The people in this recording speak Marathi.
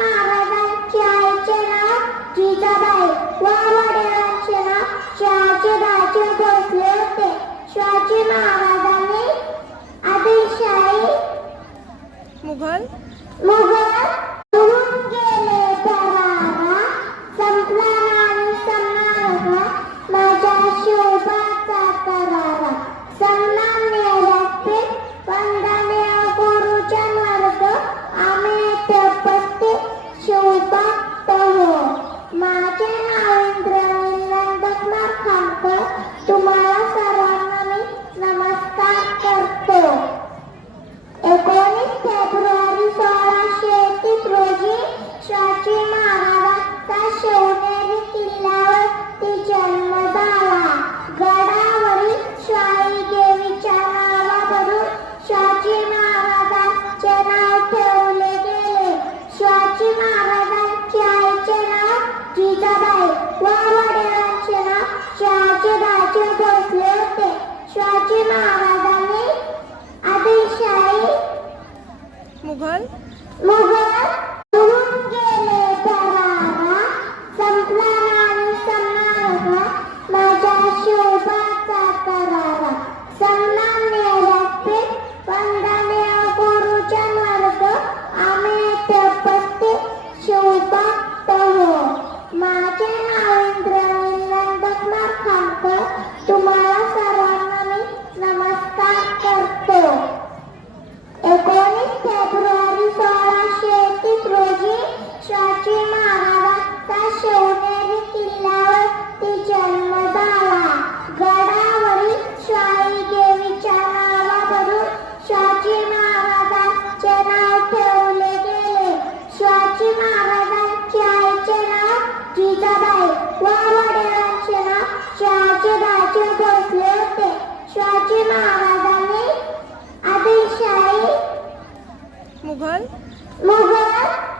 महाराजांच्या आईचे नाव जिजाबाई व वडिलांचे नाव शहाजी राजे भोसले होते. शिवाजी महाराजांनी आदिलशाही मुघल होऊन गेले परारा, संपला नाही समारंभ माझ्या शिवबाचा करारा. सन्मान व्यासपीठ वंदनीय गुरुजन वर्ग, आम्ही येथे उपस्थित शिवभक्त हो. माझे नाव इंद्रनील नंदकुमार खामकर. तुम्हाला सर्वांना मी नमस्कार करतो. 19 फेब्रुवारी 1631 रोजी शिवाजी महाराजांचा शिवनेरी किल्ल्यावरती जन्म झाला. गडावरील शिवाई देवीच्या नावावरून शिवाजी महाराजांचे नाव ठेवले गेले. शिवाजी महाराजांच्या आईचे नाव जिजाबाई व वडिलांचे नाव शहाजी राजे भोसले होते. शिवाजी महाराजांनी आदिलशाही मुघल होऊन गेले परारा, संपला नाही समारंभ माझ्या शिवबाचा करारा. सन्मान व्यासपीठ वंदनीय गुरुजन वर्ग, आम्ही येथे उपस्थित शिवभक्त हो. माझे नाव इंद्रनील नंदकुमार खामकर. तुम्हाला सर्वांना मी नमस्कार करतो. 19 फेब्रुवारी 1631 रोजी शिवाजी महाराजांचा शिवनेरी किल्ल्यावरती जन्म झाला. गडावरील शिवाई देवीच्या नावावरून शिवाजी महाराजांचे नाव ठेवले गेले. शिवाजी महाराजांच्या आईचे नाव जिजाबाई व वडिलांचे नाव शहाजी राजे भोसले होते. शिवाजी महाराजांनी आदिलशाही मुघल